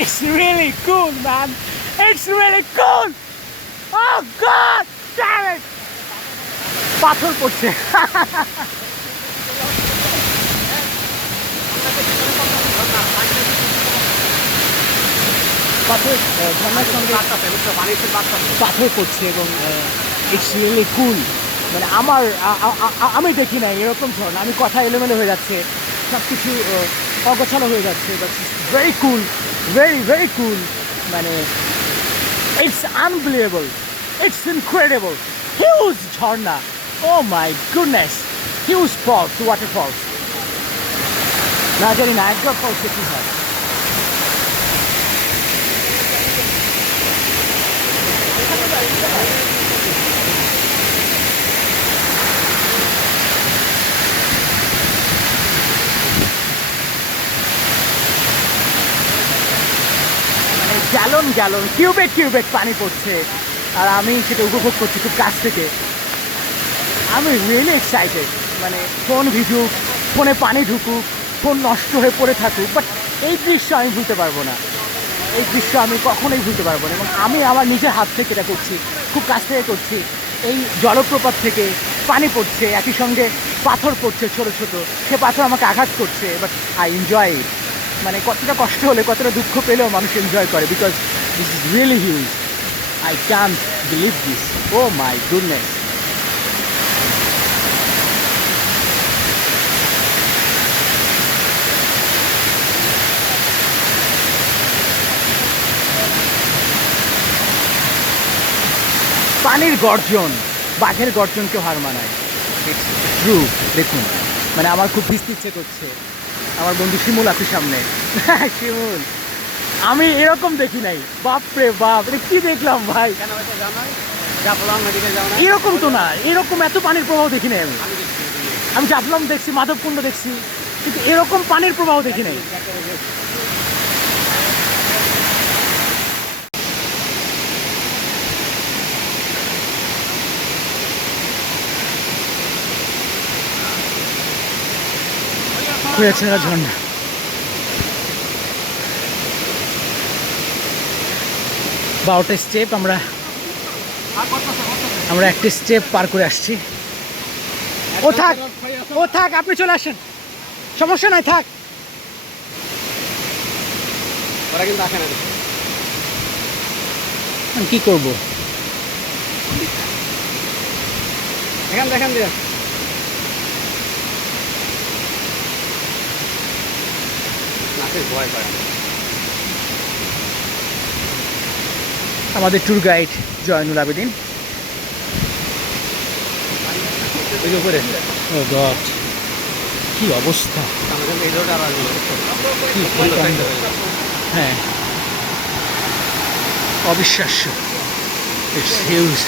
It's really cool, man. It's really cool. Oh God, damn it! পাথর পড়ছে। পাথর ঝর্ণার সঙ্গে পাথর পড়ছে এবং ইটস রিয়েলি কুল। মানে আমি দেখি না এরকম ঝর্ণা। আমি কথা এলোমেলো হয়ে যাচ্ছে, সব কিছু অগোছালো হয়ে যাচ্ছে, but very cool, very very cool. মানে it's unbelievable, it's incredible. Huge ঝর্ণা, oh my goodness, huge falls, waterfalls. না জানি নায়াগ্রা ফলসে কী হয়। গ্যালন গ্যালন, কিউবেক কিউবেক পানি পড়ছে, আর আমি সেটা উপভোগ করছি খুব কাছ থেকে। আমি রিয়েলি এক্সাইটেড। মানে ফোন ভিজুক, ফোনে পানি ঢুকুক, ফোন নষ্ট হয়ে পড়ে থাকুক, বাট এই দৃশ্য আমি ভুলতে পারবো না। এই দৃশ্য আমি কখনোই ভুলতে পারবো না। এবং আমি আমার নিজের হাত থেকে এটা করছি, খুব কাছ থেকে করছি। এই জলপ্রপাত থেকে পানি পড়ছে, একই সঙ্গে পাথর পড়ছে ছোট ছোট, সে পাথর আমাকে আঘাত করছে, বাট আই এনজয় ইট। মানে কতটা কষ্ট হলে, কতটা দুঃখ পেলেও মানুষ এনজয় করে, because this is really huge. I can't believe this, oh my goodness. পানির গর্জন বাঘের গর্জনকেও হার মানায়, ইটস ট্রু। দেখুন, মানে আমার খুব ভিজতে ইচ্ছে করছে। আমার বন্ধু শিমুল আছে সামনে। শিমুল, আমি এরকম দেখি নাই, বাপরে বাপ, এটা কি দেখলাম ভাই। এরকম তো না, এরকম এত পানির প্রবাহ দেখি নাই আমি। আমি জাফলং দেখছি, মাধবকুণ্ড দেখছি, কিন্তু এরকম পানির প্রবাহ দেখি নাই। হয়েছে না ঝর্ণা। বারোটা স্টেপ আমরা একটা স্টেপ পার করে আসছি। ও থাক, ও থাক, আপনি চলে আসেন, সমস্যা নাই, থাক। আমি কি করবো, দেখেন দিয়ে আমাদের ট্যুর গাইড জয়নুল আবেদিন। ও গড, কি অবস্থা, হ্যাঁ, অবিশ্বাস্য। It's huge.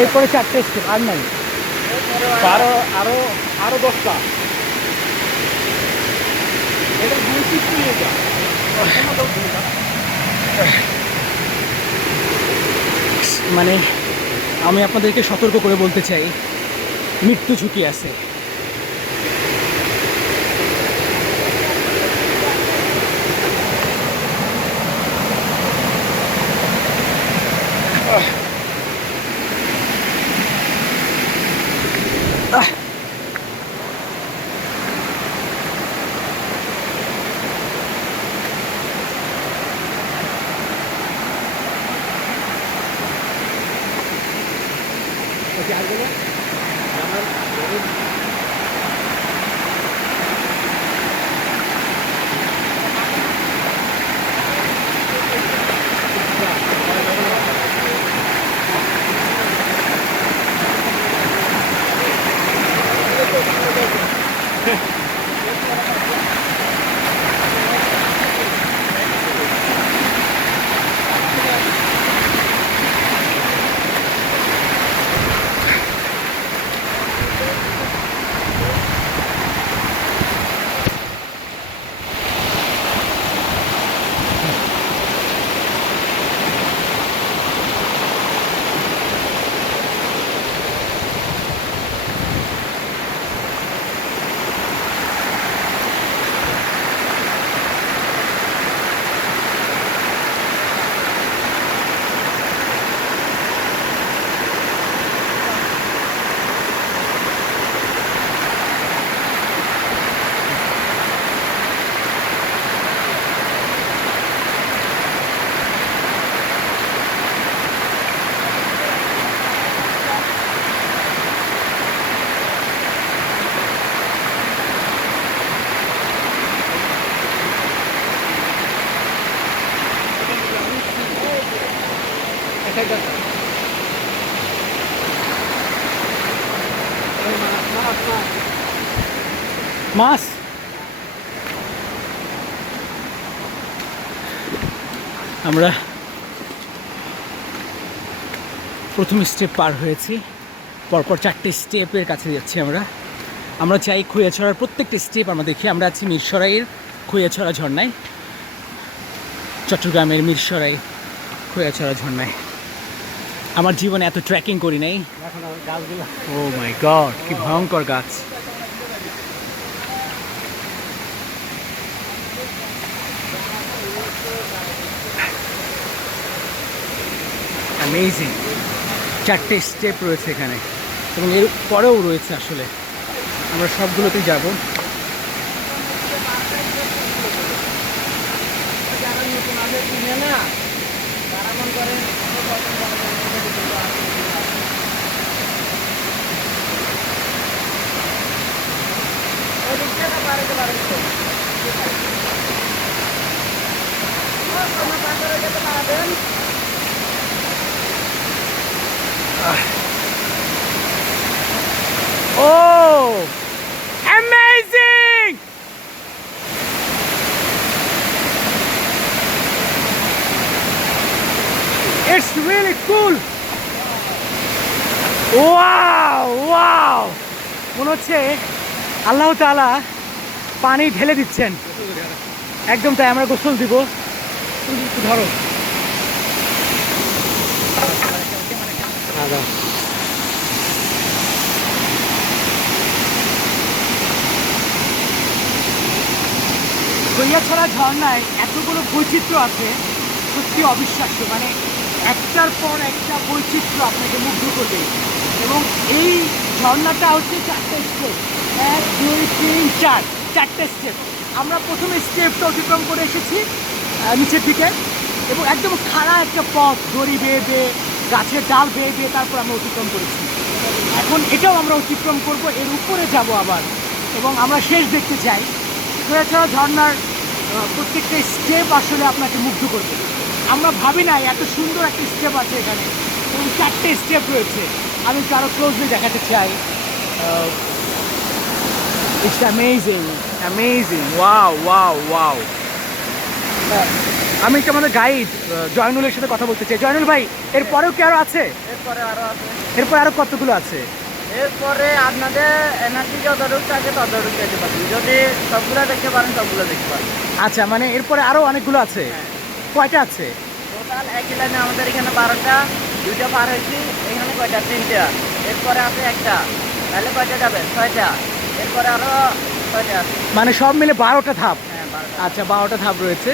এরপরে 4টে স্টেপ, আর নাই, আরো আরো আরো 10টা। মানে আমি আপনাদেরকে সতর্ক করে বলতে চাই, মৃত্যু ঝুঁকি আছে। মাছ আমরা প্রথম স্টেপ পার হয়েছি, পরপর 4টে স্টেপের কাছে যাচ্ছি আমরা। আমরা চাই খৈয়াছড়ার প্রত্যেকটা স্টেপ আমরা দেখি। আমরা আছি মিরসরাইয়ের খৈয়াছড়া ঝর্ণায়, চট্টগ্রামের মিরসরাই খৈয়াছড়া ঝর্ণায়। আমার জীবনে এত ট্রেকিং করি নাই। ও মাই গড, কি ভয়ঙ্কর গাছ! অ্যামেজিং। 4টে স্টেপ রয়েছে এখানে এবং এর পরেও রয়েছে। আসলে আমরা সবগুলোতেই যাব। Oh, amazing! It's really cool. Wow, wow! মনে হচ্ছে আল্লাহ তাআলা পানি ঢেলে দিচ্ছেন। একদম তাই, আমরা গোসল দিব। ধরো খৈয়াছড়া ঝর্ণায় এতগুলো বৈচিত্র্য আছে, সত্যি অবিশ্বাস্য। মানে একটার পর একটা বৈচিত্র্য আপনাকে মুগ্ধ করবে। এবং এই ঝর্ণাটা হচ্ছে 4টে স্টেপ, 1 2 3 4, 4টে স্টেপ। আমরা প্রথমে স্টেপটা অতিক্রম করে এসেছি নিচের দিকে, এবং একদম খাড়া একটা পথ দড়ি বেয়ে বেয়ে, গাছের ডাল বেয়ে বেয়ে তারপর আমরা অতিক্রম করেছি। এখন এটাও আমরা অতিক্রম করব, এর উপরে যাব আবার, এবং আমরা শেষ দেখতে চাই। খৈয়াছড়া ঝর্ণার প্রত্যেকটা স্টেপ আসলে আপনাকে মুগ্ধ করবে। আমরা ভাবি না এত সুন্দর একটা স্টেপ আছে এখানে, এবং 4টে স্টেপ রয়েছে। আমি একটু আরও ক্লোজলি দেখাতে চাই। It's amazing, amazing, wow wow wow. আমি একটু আমাদের গাইড জয়নুলের সাথে কথা বলতে চাই। জয়নুল ভাই, এরপরেও কি আরও আছে? এরপরে আরো আছে। এরপরে আরও কতগুলো আছে? এরপরে আপনাদের এনার্জি যতটুকু থাকে ততটুকু যেতে পারবেন। যদি সবগুলো দেখতে পারেন সবগুলো দেখতে পারেন। আচ্ছা, মানে এরপরে আরও অনেকগুলো আছে। কয়টা আছে টোটাল একই লাইনে আমাদের এখানে 12টা, 2টা পার হয়েছি। এখানে কয়টা? 3টা। এরপরে আছে একটা, তাহলে কয়টা যাবে? 6টা। এরপরে আরো 6টা আছে। মানে সব মিলে 12টা ধাপ? হ্যাঁ, 12টা। আচ্ছা, 12টা ধাপ রয়েছে।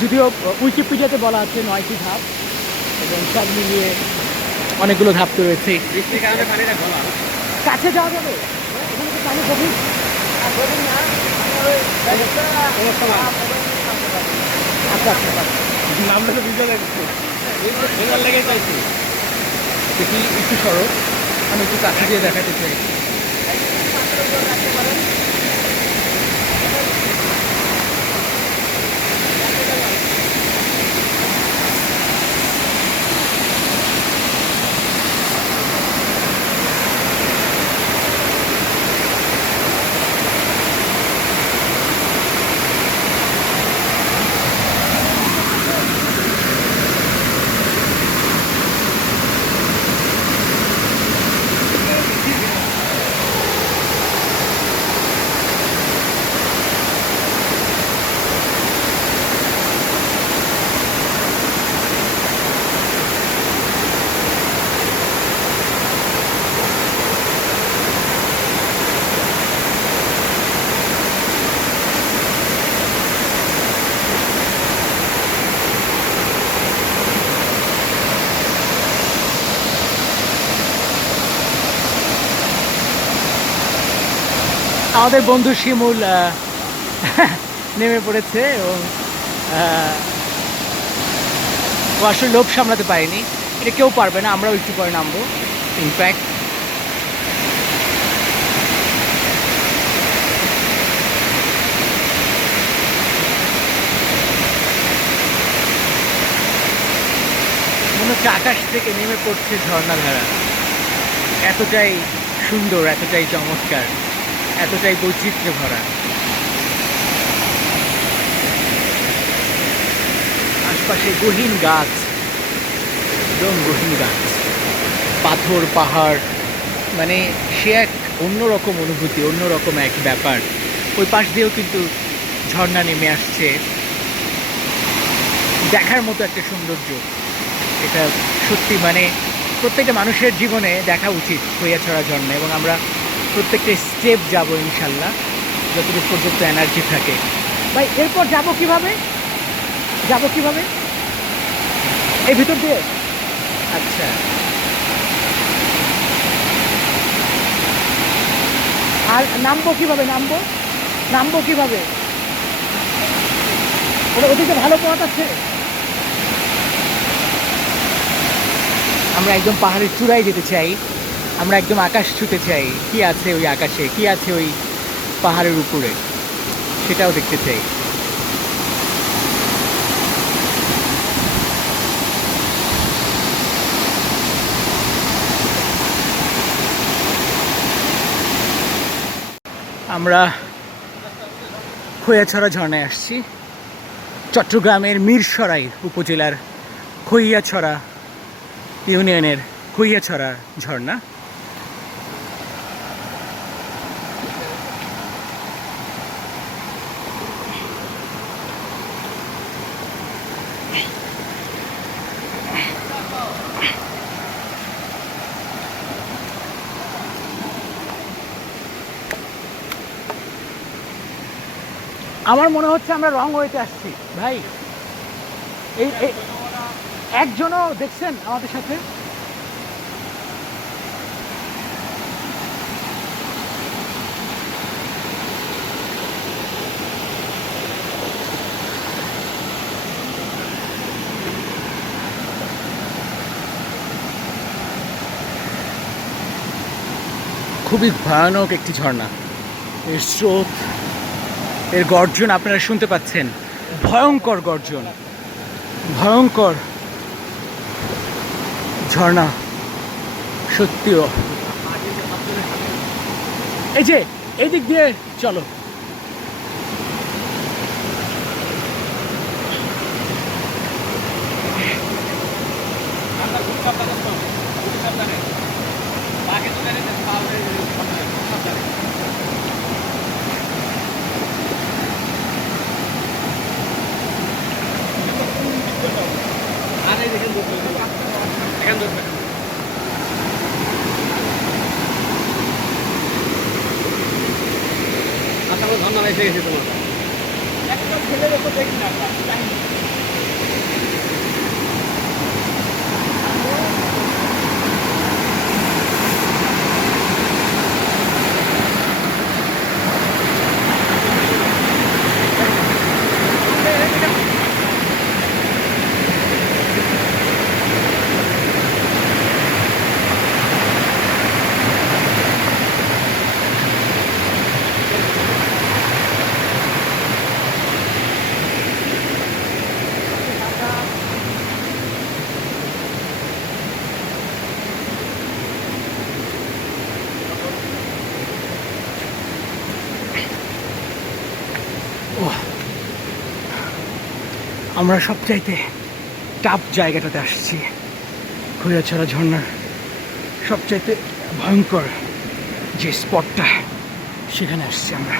যদিও উইকিপিডিয়াতে বলা আছে 9টি ধাপ, এবং সব মিলিয়ে অনেকগুলো ধাপ তো রয়েছে। বৃষ্টির কারণে পানিটা ঘোলা। কাছে যাওয়া যাবে? এখানে তো পানি গভীর। আচ্ছা আচ্ছা, নামটা তো বুঝতে পারছি। লেগে চাইছি। দেখি একটু সরো, আমি একটু কাছে দিয়ে দেখাতে চাই। আমাদের বন্ধু শিমুল নেমে পড়েছে, এবং ও আসলে লোভ সামলাতে পারেনি। এটা কেউ পারবে না, আমরাও একটু পরে নামবো। ইনফ্যাক্ট মনে হচ্ছে আকাশ থেকে নেমে পড়ছে ঝর্ণাধারা। এতটাই সুন্দর, এতটাই চমৎকার, এতটাই বৈচিত্র্য ভরা। আশপাশে গহীন গাছ, একদম গহীন গাছ, পাথর পাহাড়, মানে সে এক অন্যরকম অনুভূতি, অন্যরকম এক ব্যাপার। ওই পাশ দিয়েও কিন্তু ঝর্ণা নেমে আসছে, দেখার মতো একটা সৌন্দর্য। এটা সত্যি মানে প্রত্যেকটা মানুষের জীবনে দেখা উচিত খৈয়াছড়া ঝর্ণা, এবং আমরা প্রত্যেকটা স্টেপ যাব ইনশাল্লাহ যতটুকু পর্যন্ত এনার্জি থাকে। ভাই এরপর যাব কিভাবে, যাব কিভাবে? এই ভিতর দিয়ে? আচ্ছা, আর নামবো কিভাবে, নামবো নামবো কিভাবে? ওদিকে ভালো পথ আছে? আমরা একদম পাহাড়ের চূড়ায় যেতে চাই, আমরা একদম আকাশ ছুতে চাই। কি আছে ওই আকাশে, কি আছে ওই পাহাড়ের উপরে, সেটাও দেখতে চাই। আমরা খৈয়াছড়া ঝর্ণায় আসছি, চট্টগ্রামের মিরসরাই উপজেলার খৈয়াছড়া ইউনিয়নের খৈয়াছড়া ঝর্ণা। আমার মনে হচ্ছে আমরা রং ওয়েতে আসছি ভাই। এই একজনও দেখছেন আমাদের সাথে? খুবই ভয়ানক একটি ঝর্ণা, এর স্রোত, এর গর্জন আপনারা শুনতে পাচ্ছেন, ভয়ঙ্কর গর্জন, ভয়ঙ্কর ঝর্ণা সত্যিও। এই যে এই দিক দিয়ে চলো। ধন্যবাদ এসে গেছে তোমার একটা ছেলের উপর দেখি না। আমরা সবচাইতে টাফ জায়গাটাতে আসছি, খৈয়াছড়া ঝর্ণার সবচাইতে ভয়ঙ্কর যে স্পটটা, সেখানে আসছি আমরা।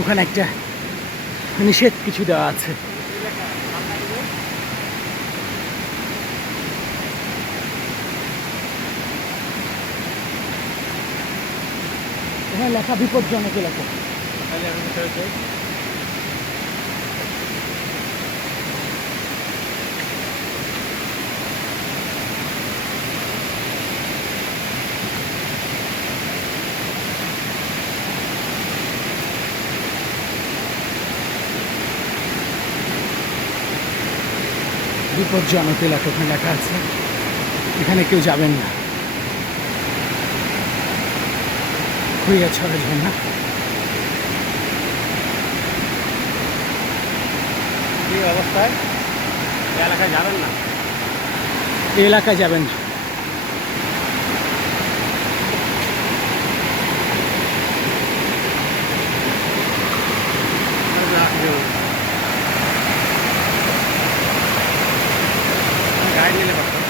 ওখানে একটা নিষেধ কিছু দেওয়া আছে। এখানে লেখা বিপজ্জনক এলাকা। বিপজ্জনক এলাকা ওখানে লেখা আছে, এখানে কেউ যাবেন না। খুঁড়িয়া ছড়া ঝর্ণা। এই অবস্থায় এই এলাকায় যাবেন না। এই এলাকায় যাবেন না। গাইড নিলে পারতো।